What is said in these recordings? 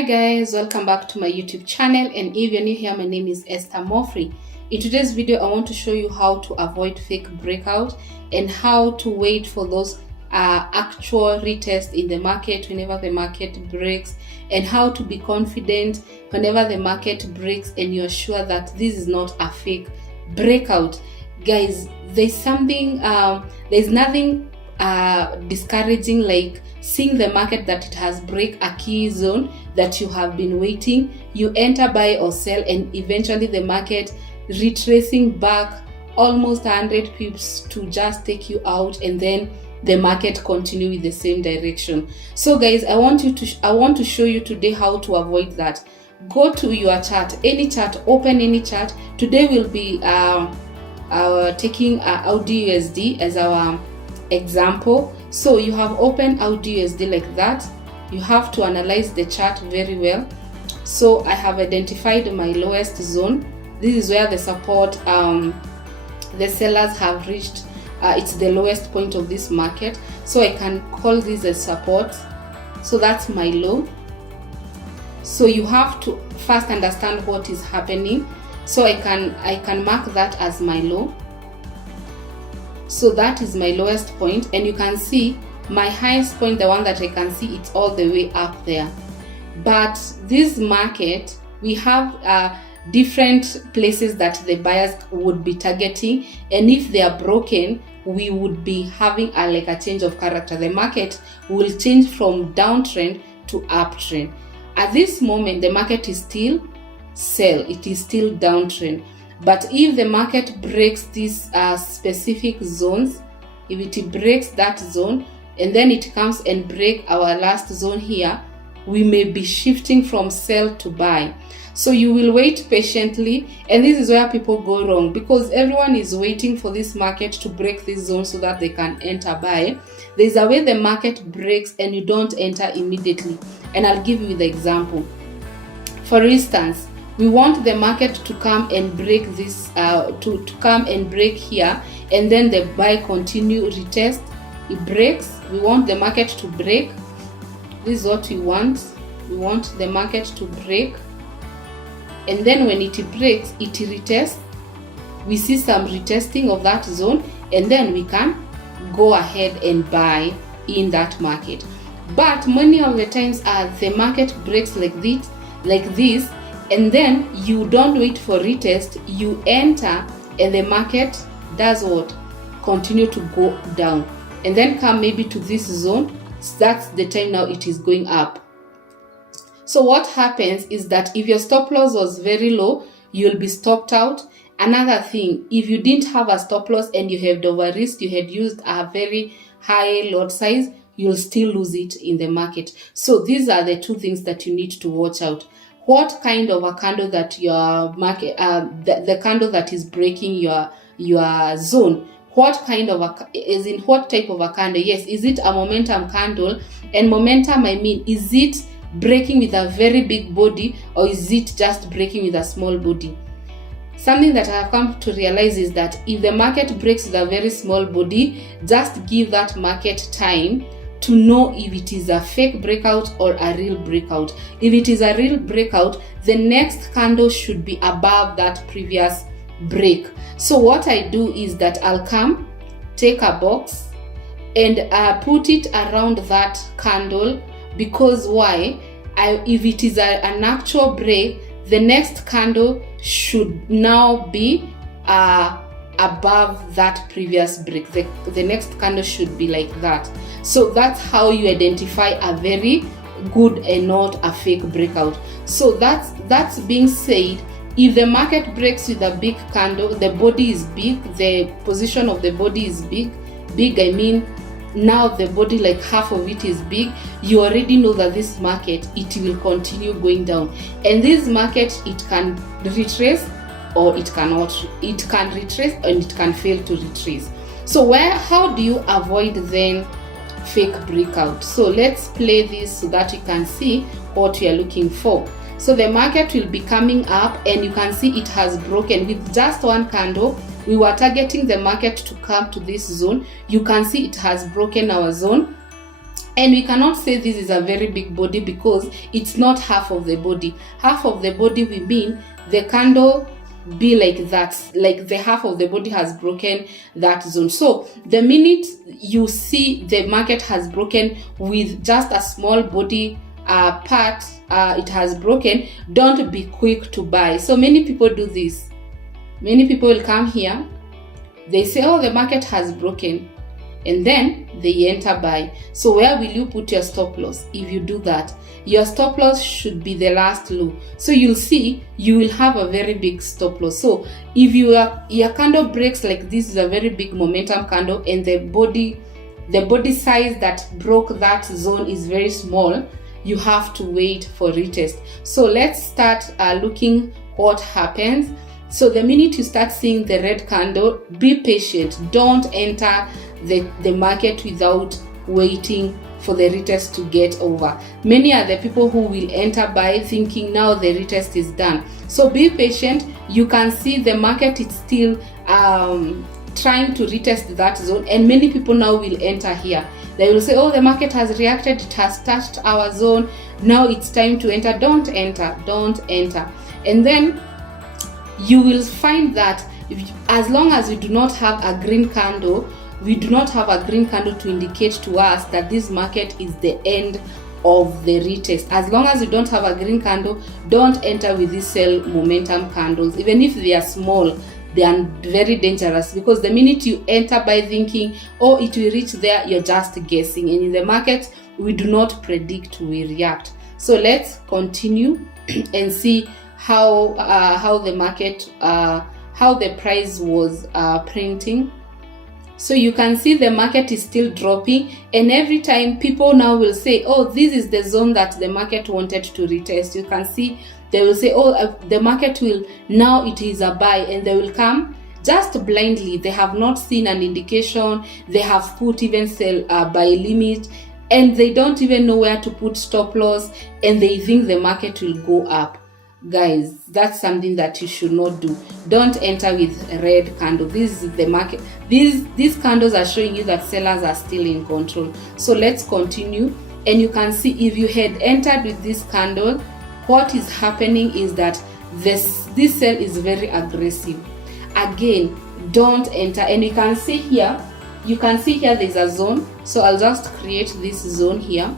Hi guys, welcome back to my YouTube channel, and if you're new here, my name is Esther Mofri. In today's video, I want to show you how to avoid fake breakout and how to wait for those actual retests in the market whenever the market breaks, and how to be confident whenever the market breaks and you're sure that this is not a fake breakout. Guys, there's nothing discouraging like seeing the market that it has break a key zone that you have been waiting, you enter, buy or sell, and eventually the market retracing back almost 100 pips to just take you out, and then the market continue with the same direction. So guys, I want to show you today how to avoid that. Go to your chart, any chart, open any chart. Today we'll be taking Audi USD as our example. So you have opened Audi USD like that. You have to analyze the chart very well. So I have identified my lowest zone. This is where the support the sellers have reached. It's the lowest point of this market, so I can call this a support. So that's my low. So you have to first understand what is happening. So I can mark that as my low. So that is my lowest point, and you can see my highest point, the one that I can see, it's all the way up there. But this market, we have different places that the buyers would be targeting, and if they are broken, we would be having like a change of character. The market will change from downtrend to uptrend. At this moment, the market is still sell, it is still downtrend. But if the market breaks these specific zones, if it breaks that zone and then it comes and break our last zone here, we may be shifting from sell to buy. So you will wait patiently, and this is where people go wrong, because everyone is waiting for this market to break this zone so that they can enter buy. There's a way the market breaks and you don't enter immediately, and I'll give you the example. For instance, we want the market to come and break this, to come and break here, and then the buy continue retest. It breaks. We want the market to break. This is what we want. We want the market to break, and then when it breaks, it retests. We see some retesting of that zone, and then we can go ahead and buy in that market. But many of the times, the market breaks like this. And then you don't wait for retest, you enter, and the market does what? Continue to go down, and then come maybe to this zone. That's the time now it is going up. So what happens is that if your stop loss was very low, you'll be stopped out. Another thing, if you didn't have a stop loss and you had over risked, you had used a very high lot size, you'll still lose it in the market. So these are the two things that you need to watch out. What kind of a candle that your market, the candle that is breaking your zone, what kind of what type of a candle? Yes, is it a momentum candle? And momentum, I mean, is it breaking with a very big body, or is it just breaking with a small body? Something that I have come to realize is that if the market breaks with a very small body, just give that market time to know if it is a fake breakout or a real breakout. If it is a real breakout, the next candle should be above that previous break. So what I do is that I'll come, take a box, and put it around that candle, because why? If it is an actual break, the next candle should now be above that previous break. The next candle should be like that. So that's how you identify a very good and not a fake breakout. So that's being said, if the market breaks with a big candle, the body is big, the position of the body is big, I mean now the body, like half of it is big, you already know that this market, it will continue going down, and this market, it can retrace or it cannot. It can retrace and it can fail to retrace. So how do you avoid then fake breakout? So let's play this so that you can see what we are looking for. So the market will be coming up, and you can see it has broken with just one candle. We were targeting the market to come to this zone. You can see it has broken our zone. And we cannot say this is a very big body because it's not half of the body. Half of the body, we mean the candle be like that, like the half of the body has broken that zone. So the minute you see the market has broken with just a small body part, it has broken, don't be quick to buy. So many people do this. Many people will come here, they say, oh, the market has broken, and then they enter buy. So where will you put your stop loss? If you do that, your stop loss should be the last low. So you'll see you will have a very big stop loss. So if your candle breaks like this, is a very big momentum candle, and the body size that broke that zone is very small, you have to wait for retest. So let's start looking what happens. So the minute you start seeing the red candle, be patient. Don't enter the market without waiting for the retest to get over. Many are the people who will enter by thinking now the retest is done. So be patient. You can see the market is still trying to retest that zone, and many people now will enter here. They will say, oh, the market has reacted, it has touched our zone, now it's time to enter. Don't enter. And then you will find that as long as we do not have a green candle, to indicate to us that this market is the end of the retest. As long as you don't have a green candle, don't enter with these sell momentum candles. Even if they are small, they are very dangerous, because the minute you enter by thinking, oh, it will reach there, you're just guessing. And in the market, we do not predict, we react. So let's continue and see how the market, how the price was printing. So you can see the market is still dropping, and every time people now will say, oh, this is the zone that the market wanted to retest. You can see they will say, oh, the market will, now it is a buy, and they will come just blindly. They have not seen an indication. They have put even sell buy limit, and they don't even know where to put stop loss, and they think the market will go up. Guys, that's something that you should not do. Don't enter with red candle. This is the market. These candles are showing you that sellers are still in control. So let's continue, and you can see if you had entered with this candle, what is happening is that this sell is very aggressive. Again, don't enter. And you can see here there's a zone. So I'll just create this zone here.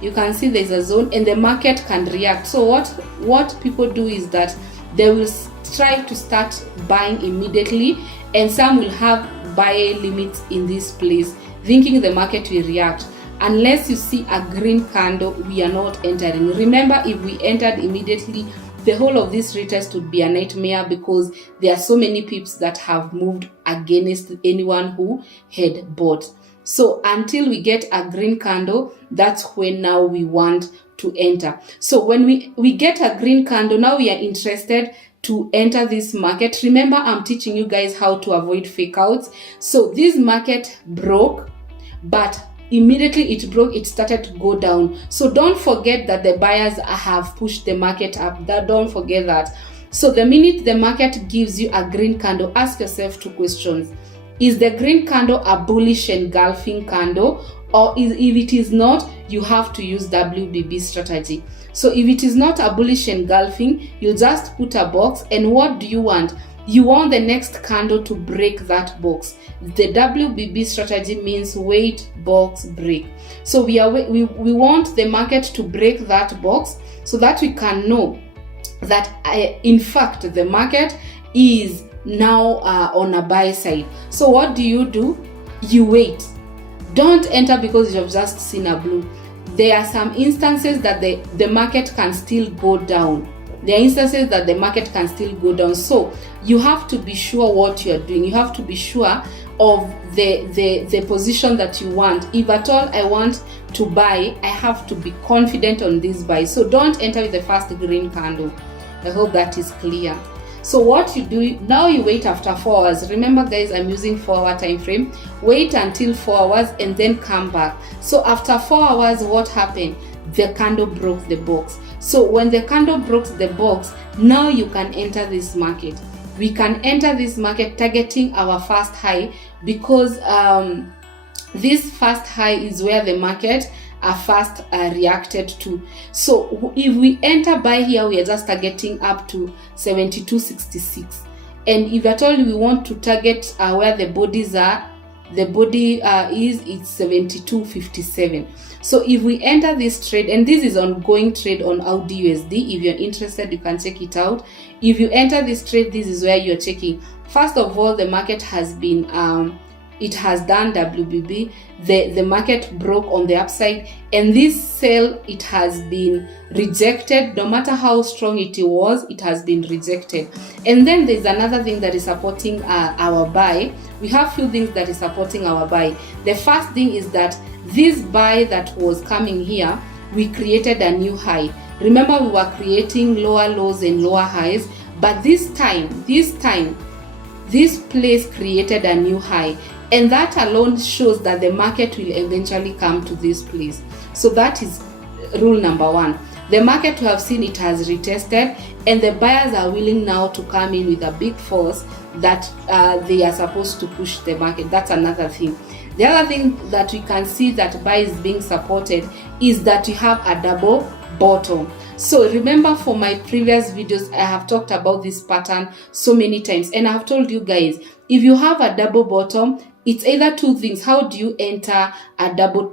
You can see there's a zone, and the market can react. So what people do is that they will try to start buying immediately, and some will have buy limits in this place, thinking the market will react. Unless you see a green candle, we are not entering. Remember, if we entered immediately, the whole of this retest would be a nightmare, because there are so many pips that have moved against anyone who had bought. So until we get a green candle, that's when now we want to enter. So when we get a green candle, now we are interested to enter this market. Remember, I'm teaching you guys how to avoid fake outs. So this market broke, but immediately it broke, it started to go down. So don't forget that the buyers have pushed the market up. Don't forget that. So the minute the market gives you a green candle, ask yourself two questions. Is the green candle a bullish engulfing candle? Or if it is not, you have to use WBB strategy. So if it is not a bullish engulfing, you'll just put a box. And what do you want? You want the next candle to break that box. The WBB strategy means wait, box, break. So we want the market to break that box, so that we can know that in fact the market is now on a buy side. So what do? You wait. Don't enter because you have just seen a blue. There are some instances that the market can still go down. So you have to be sure what you are doing. You have to be sure of the position that you want. If at all I want to buy, I have to be confident on this buy. So don't enter with the first green candle. I hope that is clear. So what you do now, you wait after 4 hours. Remember guys, I'm using 4-hour time frame. Wait until 4 hours and then come back. So after 4 hours, what happened? The candle broke the box. So when the candle broke the box, now you can enter this market. We can enter this market targeting our first high, because this first high is where the market are fast reacted to. So if we enter buy here, we are just targeting up to 72.66, and if at all we want to target where the bodies are, the body it's 72.57. So if we enter this trade, and this is ongoing trade on Audi USD, if you're interested, you can check it out. If you enter this trade, this is where you're checking. First of all, the market has been it has done WBB. The market broke on the upside, and this sell, it has been rejected. No matter how strong it was, it has been rejected. And then there's another thing that is supporting our buy. We have few things that is supporting our buy. The first thing is that this buy that was coming here, we created a new high. Remember, we were creating lower lows and lower highs, but this place created a new high, and that alone shows that the market will eventually come to this place. So that is rule number one. The market, we have seen, it has retested, and the buyers are willing now to come in with a big force that they are supposed to push the market. That's another thing. The other thing that we can see that buy is being supported is that we have a double bottom. So remember, for my previous videos, I have talked about this pattern so many times, and I have told you guys, if you have a double bottom, it's either two things. How do you enter a double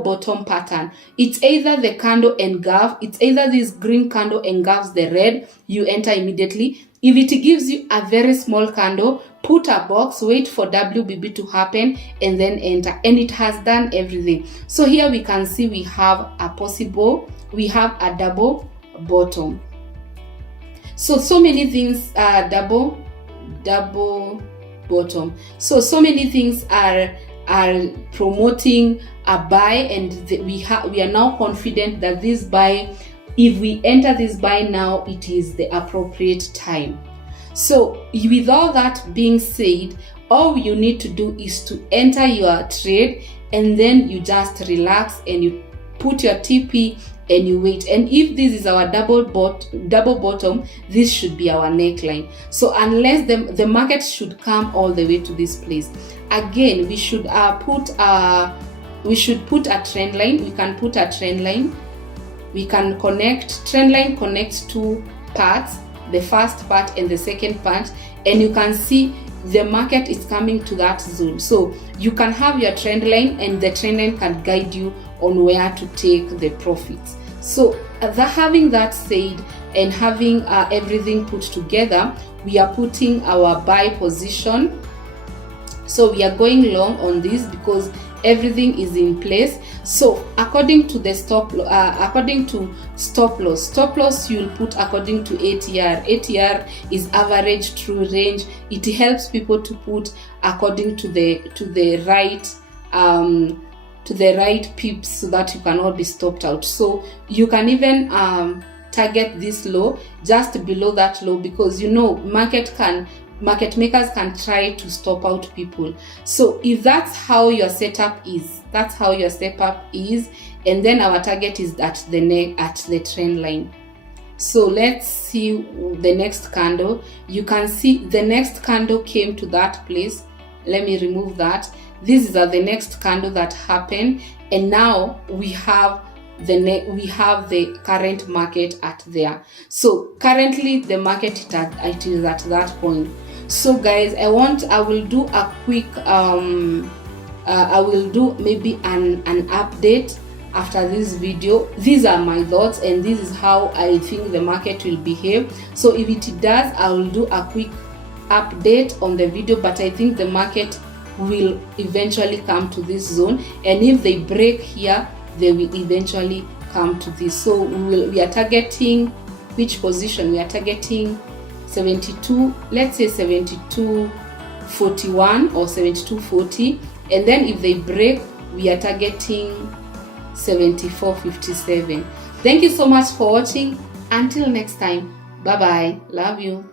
bottom pattern? It's either the candle engulf, it's either this green candle engulfs the red, you enter immediately. If it gives you a very small candle, put a box, wait for WBB to happen, and then enter. And it has done everything. So here we can see we have a double bottom. So many things are double bottom. So many things are promoting a buy, and we are now confident that this buy, if we enter this buy now, it is the appropriate time. So with all that being said, all you need to do is to enter your trade, and then you just relax and you put your TP and you wait. And if this is our double bottom, this should be our neckline. So unless the market should come all the way to this place, again, we should put a trend line. We can put a trend line. We can connect. Trend line connects two parts, the first part and the second part, and you can see the market is coming to that zone. So you can have your trend line, and the trend line can guide you on where to take the profits. So having that said, and having everything put together, we are putting our buy position. So we are going long on this because everything is in place. So according to the stop loss, you'll put according to ATR. ATR is average true range. It helps people to put according to the right pips, so that you cannot be stopped out. So you can even target this low just below that low, because you know market makers can try to stop out people. So if that's how your setup is, and then our target is at the trend line. So let's see the next candle. You can see the next candle came to that place. Let me remove that. This is the next candle that happened, and now we have the current market at there. So currently the market it is at that point. So guys, I will do a quick I will do maybe an update after this video. These are my thoughts, and this is how I think the market will behave. So if it does, I will do a quick update on the video, but I think the market will eventually come to this zone, and if they break here, they will eventually come to this. So we are targeting which position? We are targeting 72, let's say 72.41 or 72.40, and then if they break, we are targeting 74.57. Thank you so much for watching. Until next time, bye bye. Love you.